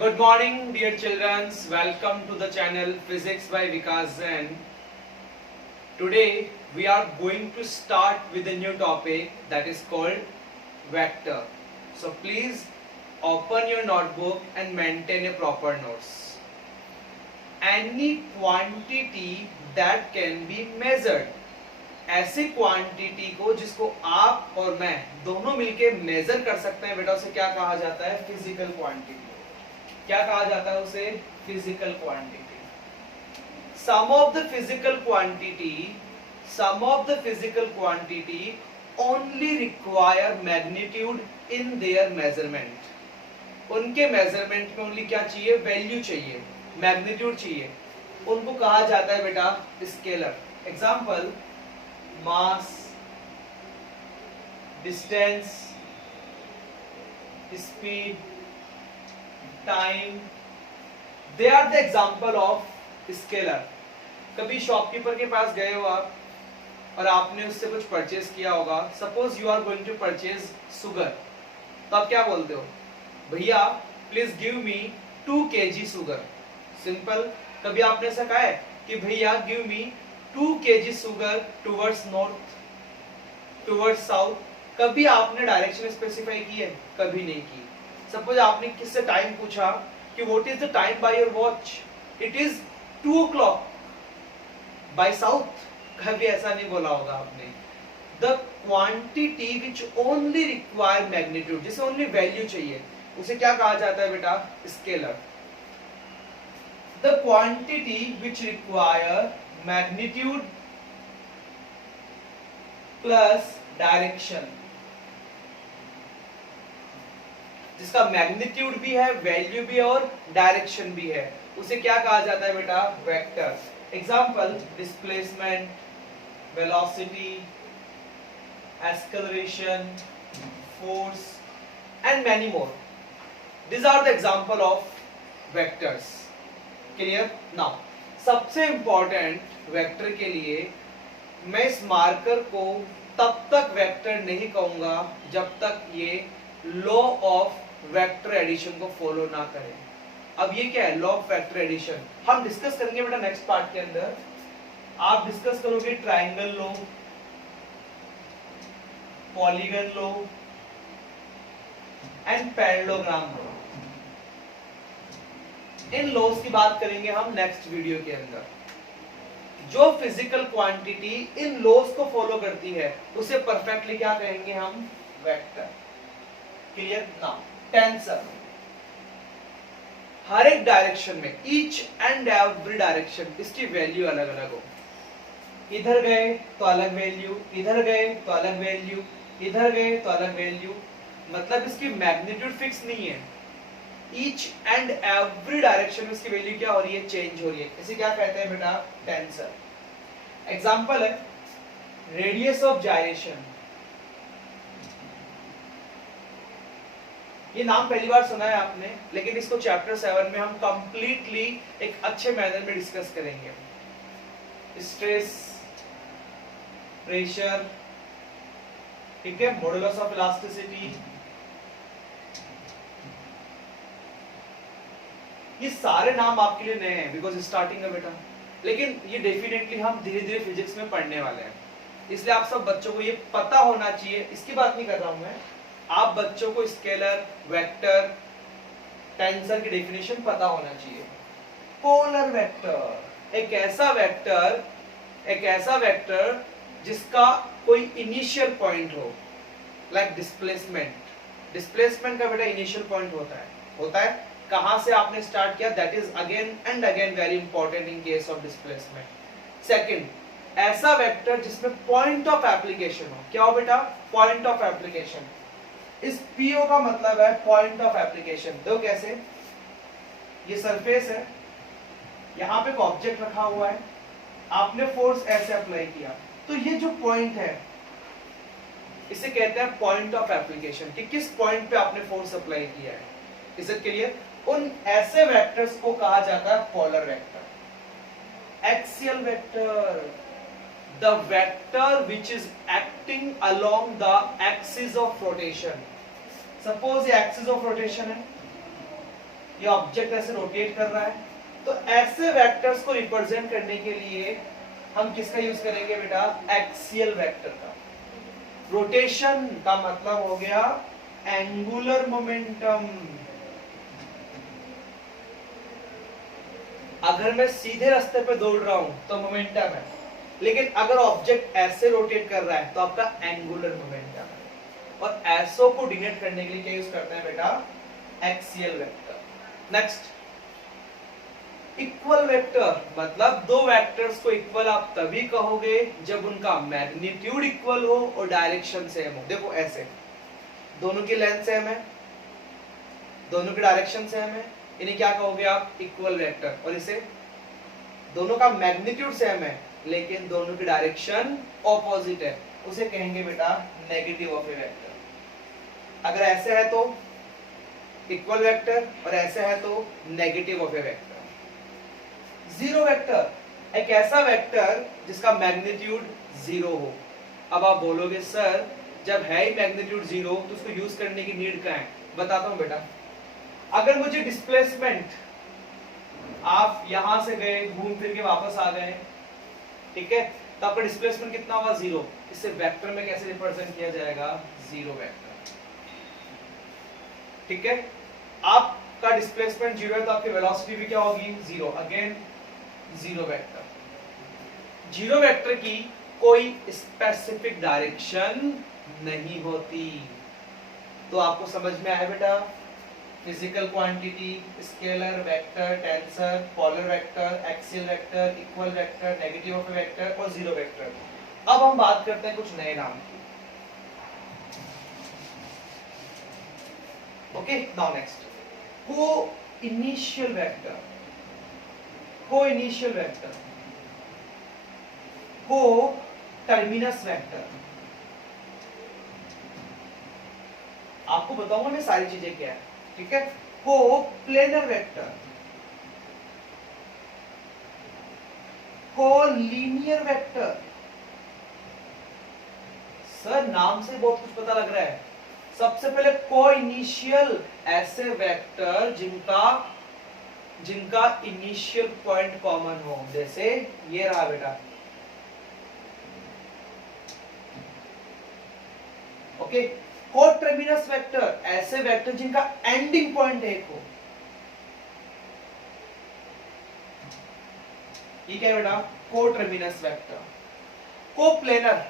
Good morning, dear children. Welcome to the channel Physics by Vikas Zen. Today we are going to start with a new topic that is called vector. So please open your notebook and maintain a proper notes. Any quantity that can be measured. ऐसी quantity को जिसको आप और मैं दोनों मिलके major कर सकते हैं बेटा, उसे क्या कहा जाता है? Physical quantity. क्या कहा जाता है उसे? Physical quantity. Some of the physical quantity only require magnitude in their measurement. उनके मेजरमेंट में ओनली क्या चाहिए? वैल्यू चाहिए, मैग्नीट्यूड चाहिए. उनको कहा जाता है बेटा scalar. Example: mass, distance, speed, time, they are the example of scalar. कभी शॉपकीपर के पास गए हो आप और आपने उससे कुछ परचेज किया होगा. Suppose you are going to purchase sugar, तो आप क्या बोलते हो? भैया please give me 2 kg sugar. Simple. कभी आपने ऐसा कहा है कि भैया give me 2 kg sugar towards north, towards south? कभी आपने डायरेक्शन स्पेसिफाई की है? कभी नहीं की. सपोज आपने किससे टाइम पूछा कि what is the time by your watch? It is 2 o'clock by south. कभी ऐसा नहीं बोला होगा आपने. The quantity which only require magnitude, जिसे ओनली वैल्यू चाहिए, उसे क्या कहा जाता है बेटा? Scalar. The quantity which require magnitude plus direction, जिसका मैग्नीट्यूड भी है, वैल्यू भी है और डायरेक्शन भी है, उसे क्या कहा जाता है बेटा? Vector. Example: displacement, velocity, acceleration, force and many more. These are the example of vectors. Clear? Now सबसे इंपॉर्टेंट वेक्टर के लिए मैं इस मार्कर को तब तक वेक्टर नहीं कहूंगा जब तक ये लॉ ऑफ वेक्टर एडिशन को फॉलो ना करें. अब ये क्या है? लॉ ऑफ वेक्टर एडिशन हम डिस्कस करेंगे बेटा नेक्स्ट पार्ट के अंदर. आप डिस्कस करोगे triangle law, polygon law and parallelogram law. इन लॉज की बात करेंगे हम नेक्स्ट वीडियो के अंदर. जो फिजिकल क्वांटिटी इन लॉज को फॉलो करती है उसे परफेक्टली क्या कहेंगे हम? वेक्टर. क्लियर? Now tensor. हर एक डायरेक्शन में, ईच एंड एवरी डायरेक्शन, इसकी वैल्यू अलग अलग हो. इधर गए तो अलग वैल्यू, इधर गए तो अलग वैल्यू, इधर गए तो अलग वैल्यू. मतलब इसकी मैग्नीट्यूड फिक्स नहीं है. ईच एंड एवरी डायरेक्शन में इसकी वैल्यू क्या हो रही है? चेंज हो रही है. इसे क्या कहते हैं बेटा? टेंसर. एग्जांपल है रेडियस ऑफ जायरेशन. ये नाम पहली बार सुना है आपने, लेकिन इसको चैप्टर 7 में हम कंप्लीटली एक अच्छे मैनर में डिस्कस करेंगे. स्ट्रेस, प्रेशर, ठीक है, मॉडुलस ऑफ इलास्टिसिटी, ये सारे नाम आपके लिए नए हैं बिकॉज स्टार्टिंग है बेटा, लेकिन ये डेफिनेटली हम धीरे धीरे फिजिक्स में पढ़ने वाले हैं. इसलिए आप सब बच्चों को ये पता होना चाहिए. इसकी बात नहीं कर रहा हूं मैं. आप बच्चों को स्केलर, वेक्टर, टेंसर की डेफिनेशन पता होना चाहिए. पोलर वेक्टर, एक ऐसा वेक्टर जिसका कोई इनिशियल पॉइंट हो, लाइक डिस्प्लेसमेंट. डिस्प्लेसमेंट का बेटा इनिशियल पॉइंट होता है. कहां से आपने स्टार्ट किया? That is again and again very important in case of displacement. Second, ऐसा वेक्टर जिसमें पॉइंट ऑफ एप्लीकेशन हो. क्या हो बेटा? Point of application. इस पीओ का मतलब है पॉइंट ऑफ एप्लीकेशन. देखो कैसे, ये सरफेस है, यहां पे एक ऑब्जेक्ट रखा हुआ है, आपने फोर्स ऐसे अप्लाई किया, तो ये जो पॉइंट है इसे कहते हैं पॉइंट ऑफ एप्लीकेशन, कि किस पॉइंट पे आपने फोर्स अप्लाई किया है. Is it clear? उन ऐसे वेक्टर्स को कहा जाता है polar vector. Axial vector, the vector which is acting along the axis of rotation. Suppose ये एक्सिस ऑफ रोटेशन है, ये ऑब्जेक्ट ऐसे रोटेट कर रहा है, तो ऐसे वेक्टर्स को रिप्रेजेंट करने के लिए हम किसका यूज करेंगे बेटा? एक्सियल वेक्टर का। रोटेशन का मतलब हो गया एंगुलर मोमेंटम। अगर मैं सीधे रास्ते पे दौड़ रहा हूं तो मोमेंटम है, लेकिन अगर ऑब्जेक्ट ऐसे रोटेट कर रहा है तो आपका एंगुलर मोमेंटम है। और ऐसो को डिनोट करने के लिए क्या यूज करते हैं बेटा? Axial vector. Next, equal vector, मतलब दो वेक्टर्स को इक्वल आप तभी कहोगे जब उनका मैग्नीट्यूड इक्वल हो और डायरेक्शन सेम हो। देखो ऐसे दोनों की लेंथ सेम है, दोनों की डायरेक्शन सेम है, इन्हें क्या कहोगे आप? Equal vector. और इसे दोनों का मैग्नीट्यूड सेम है लेकिन दोनों की डायरेक्शन ऑपोजिट है, उसे कहेंगे बेटा नेगेटिव ऑफ ए वेक्टर। अगर ऐसे है तो इक्वल वेक्टर और ऐसे है तो negative of A vector. Zero vector, एक ऐसा वेक्टर जिसका मैग्नीट्यूड जीरो हो। अब आप बोलोगे सर जब है ही मैग्नीट्यूड जीरो तो उसको यूज करने की नीड क्या है? बताता हूं बेटा। अगर मुझे डिस्प्लेसमेंट, आप यहां से गए घूम फिर के वापस आ गए, ठीक है, तो आपका डिस्प्लेसमेंट कितना होगा? जीरो। इसे वेक्टर में कैसे रिप्रेजेंट किया जाएगा? Zero vector. ठीक है, आपका डिस्प्लेसमेंट जीरो है तो आपकी वेलोसिटी भी क्या होगी? Zero. Again zero vector. Zero vector की कोई स्पेसिफिक डायरेक्शन नहीं होती। तो आपको समझ में आया बेटा? Physical quantity, scalar, vector, tensor, polar vector, axial vector, equal vector, negative of vector और जीरो वेक्टर। अब हम बात करते हैं कुछ नए नाम की। ओके, नाउ नेक्स्ट, को इनिशियल वेक्टर, को इनिशियल वेक्टर, को टर्मिनस वेक्टर। आपको बताऊंगा मैं सारी चीजें क्या है, ठीक है। को प्लेनर वेक्टर, को लीनियर वेक्टर। सर नाम से बहुत कुछ पता लग रहा है। सबसे पहले को इनिशियल, ऐसे वेक्टर जिनका इनिशियल पॉइंट कॉमन हो, जैसे ये रहा बेटा। ओके, को टर्मिनस वेक्टर, ऐसे वेक्टर जिनका एंडिंग पॉइंट एक हो। ये क्या है बेटा? Coterminous vector. Coplanar,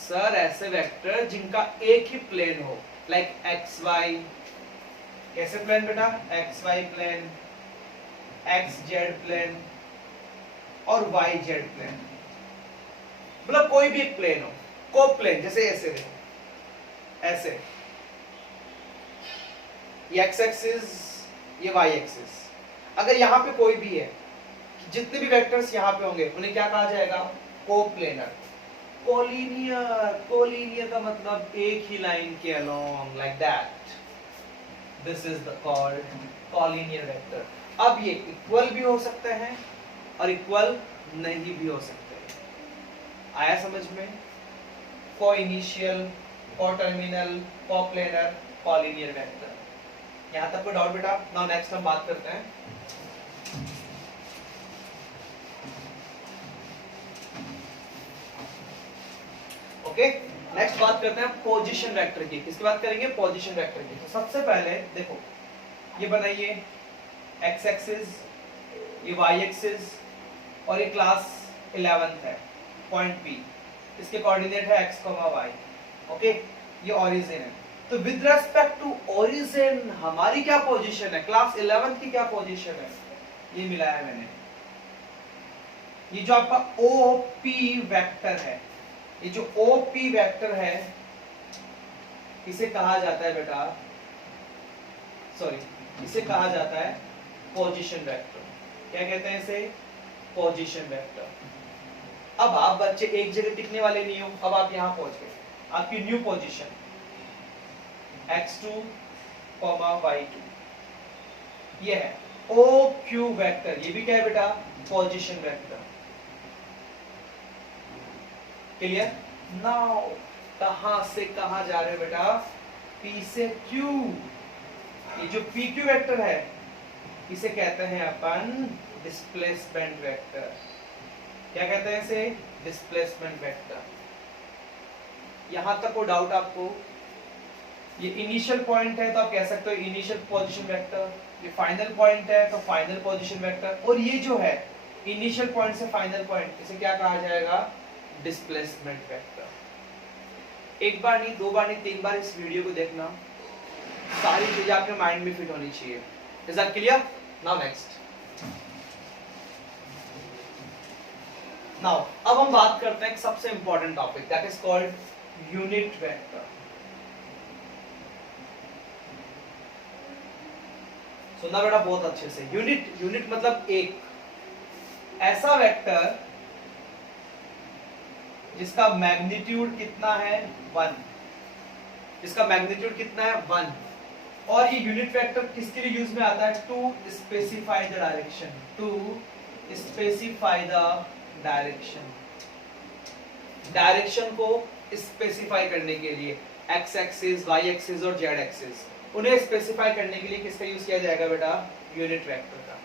sir ऐसे वेक्टर जिनका एक ही प्लेन हो, लाइक एक्स वाई। कैसे प्लेन बेटा? X Y plane, X Z plane और वाई जेड प्लेन, मतलब कोई भी एक प्लेन हो। को प्लेन, जैसे ऐसे देखो, ऐसे ये एक्स एक्सिस, ये वाई एक्सिस। अगर यहां पे कोई भी है, जितने भी वेक्टर्स यहां पे होंगे उन्हें क्या कहा जाएगा? कोप्लेनर। कोलिनियर, कोलिनियर का मतलब एक ही लाइन के along, like that, this is the called collinear vector. अब ये इक्वल भी हो सकते हैं और इक्वल नहीं भी हो सकते। आया समझ में? को इनिशियल, को टर्मिनल, को प्लेनर, कोलिनियर वेक्टर। यहां तक कोई डाउट बेटा? नाउ नेक्स्ट हम बात करते हैं ओके, नेक्स्ट बात करते हैं पोजीशन वेक्टर की। किसकी बात करेंगे? पोजीशन वेक्टर की। तो सबसे पहले देखो, ये बनाइए एक्स एक्सिस, ये वाई एक्सिस और ये क्लास 11th है, पॉइंट P, इसके कोऑर्डिनेट है x, y। ओके, ये ओरिजिन है। तो विद रेस्पेक्ट टू ओरिजिन हमारी क्या पोजीशन है? क्लास 11th की क्या पोजीशन है? ये मिलाया मैंने। ये जो आपका OP वेक्टर है, ये जो OP वेक्टर है, इसे कहा जाता है बेटा, सॉरी, इसे कहा जाता है पोजीशन वेक्टर। क्या कहते हैं इसे? Position vector. अब आप बच्चे एक जगह टिकने वाले नहीं हो। अब आप यहां पहुंच गए, आपकी न्यू पोजीशन x2, y2, ये है OQ वेक्टर। ये भी क्या है बेटा? Position vector. क्लियर? नाउ कहां से कहां जा रहे हो बेटा? P से Q। ये जो PQ वेक्टर है इसे कहते हैं अपन डिस्प्लेसमेंट वेक्टर। क्या कहते हैं इसे? Displacement vector. यहां तक को डाउट आपको? ये इनिशियल पॉइंट है तो आप कह सकते हो इनिशियल पोजीशन वेक्टर, ये फाइनल पॉइंट है तो फाइनल पोजीशन वेक्टर, और ये जो है इनिशियल पॉइंट से फाइनल पॉइंट, इसे क्या कहा जाएगा? Displacement vector. एक बार नहीं, दो बार नहीं, तीन बार इस वीडियो को देखना, सारी चीजें आपके माइंड में फिट होनी चाहिए। Is that clear? Now next. Now अब हम बात करते हैं एक सबसे important topic, that is called unit vector. सुनना बेटा बहुत अच्छे से। यूनिट मतलब एक ऐसा वेक्टर जिसका मैग्नीट्यूड कितना है? 1। जिसका मैग्नीट्यूड कितना है? 1। और ये यूनिट वेक्टर किसके लिए यूज में आता है? To specify the direction. To specify the direction. Direction को स्पेसिफाई करने के लिए एक्स एक्सिस, वाई एक्सिस और जेड एक्सिस, उन्हें स्पेसिफाई करने के लिए किसका यूज किया जाएगा बेटा? यूनिट वेक्टर का।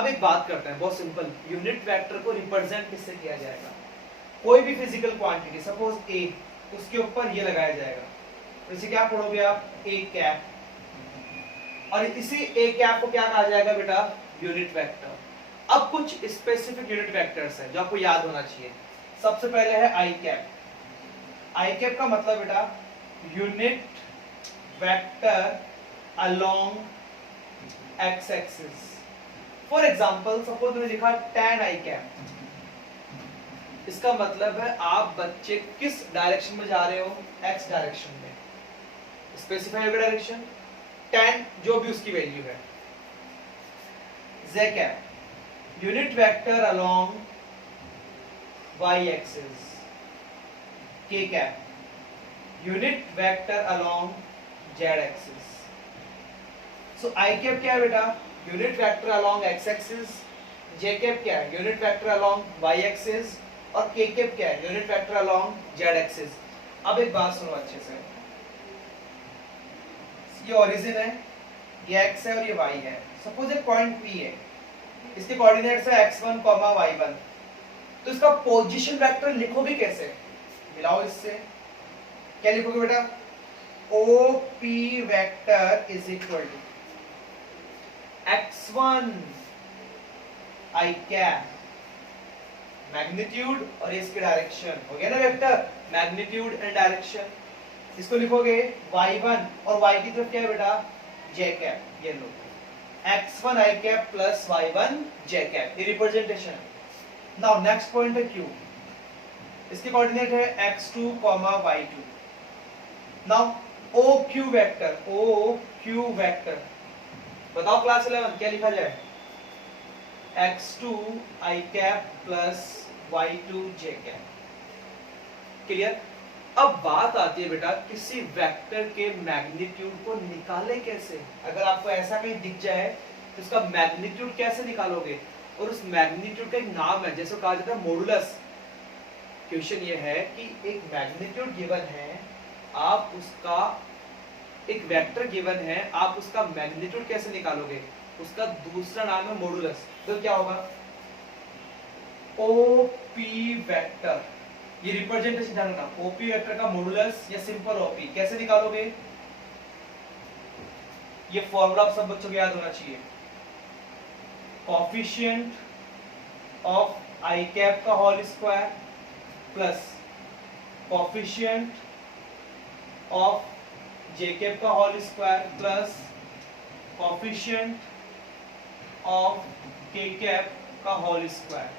अब एक बात करते हैं बहुत सिंपल, यूनिट वेक्टर को रिप्रेजेंट किससे किया जाएगा? कोई भी फिजिकल क्वांटिटी, सपोज ए, उसके ऊपर ये लगाया जाएगा, तो इसे क्या पढ़ोगे आप? A cap. और इसी ए कैप को क्या कहा जाएगा बेटा? Unit vector. अब कुछ स्पेसिफिक यूनिट वेक्टर्स हैं जो आपको याद होना चाहिए। सबसे पहले है आई कैप। आई कैप का मतलब बेटा unit vector along x axis. For example suppose मैंने लिखा tan आई कैप, इसका मतलब है आप बच्चे किस डायरेक्शन में जा रहे हो? एक्स डायरेक्शन में। स्पेसिफाई होगा डायरेक्शन, tan जो भी उसकी वैल्यू है। z cap unit vector along y axis. k cap unit vector along z axis. So i cap क्या है बेटा? Unit vector along x axis. j cap क्या है? Unit vector along y axis. और k कैप क्या है? Unit vector along z axis. अब एक बात सुनो अच्छे से, ये ओरिजिन है, ये x है और ये y है। सपोज एक पॉइंट P है, इसके कोऑर्डिनेट्स है x1, y1, तो इसका पोजीशन वेक्टर लिखोगे कैसे? मिलाओ इससे, क्या लिखोगे बेटा? OP vector is equal to x1 i cap magnitude और इसकी डायरेक्शन, हो गया ना वेक्टर? Magnitude and direction. इसको लिखोगे y1 और y की तरफ क्या है बेटा? j cap. ये लो x1 i cap plus y1 j cap, ये रिप्रेजेंटेशन है। नाउ नेक्स्ट पॉइंट है q, इसके कोऑर्डिनेट है x2, y2। Now OQ vector, OQ vector बताओ क्लास 11 क्या लिखा जाए? x2 i cap plus y2 j cap. Clear? अब बात आती है बेटा किसी वेक्टर के मैग्नीट्यूड को निकाले कैसे? अगर आपको ऐसा कहीं दिख जाए तो उसका मैग्नीट्यूड कैसे निकालोगे? और उस मैग्नीट्यूड का एक नाम है, जैसे कहा जाता है मॉडुलस। क्वेश्चन ये है कि एक मैग्नीट्यूड गिवन है, आप उसका एक वेक्टर गिवन है, आप उसका मैग्नीट्यूड कैसे निकालोगे? उसका दूसरा नाम है मॉडुलस। तो क्या होगा? ओपी वेक्टर, ये रिप्रेजेंटेशन ध्यान रखना, ओपी वेक्टर का मॉडुलस या सिंपल ओपी कैसे निकालोगे? ये फॉर्मूला आप सब बच्चों को याद होना चाहिए। कोएफिशिएंट ऑफ आई कैप का whole square plus coefficient of j cap का whole square plus coefficient of k cap का whole square.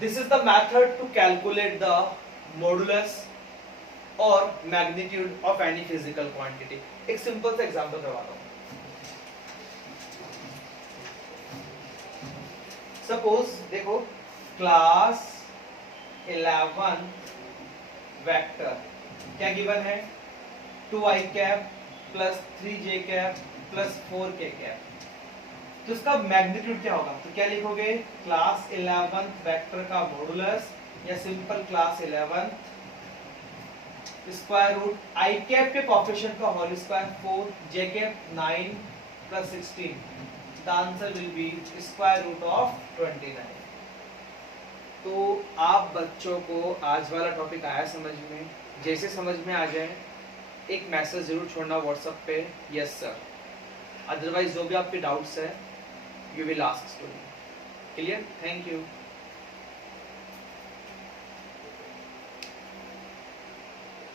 This is the method to calculate the modulus or magnitude of any physical quantity. एक simple सा example करवाता हूँ। Suppose देखो class 11 vector क्या given है? 2i cap plus 3j cap plus 4k cap. तो इसका मैग्नीट्यूड क्या होगा? तो क्या लिखोगे? क्लास 11 वेक्टर का मॉडुलस या simple class 11 square root I cap के कोएफिशिएंट का whole square 4, J cap 9 plus 16 the answer will be square root of 29। तो आप बच्चों को आज वाला टॉपिक आया समझ में? जैसे समझ में आ जाए एक मैसेज जरूर छोड़ना व्हाट्सएप पे, यस सर। अदरवाइज जो भी आपके डाउट्स है you will ask to me. Clear? Thank you.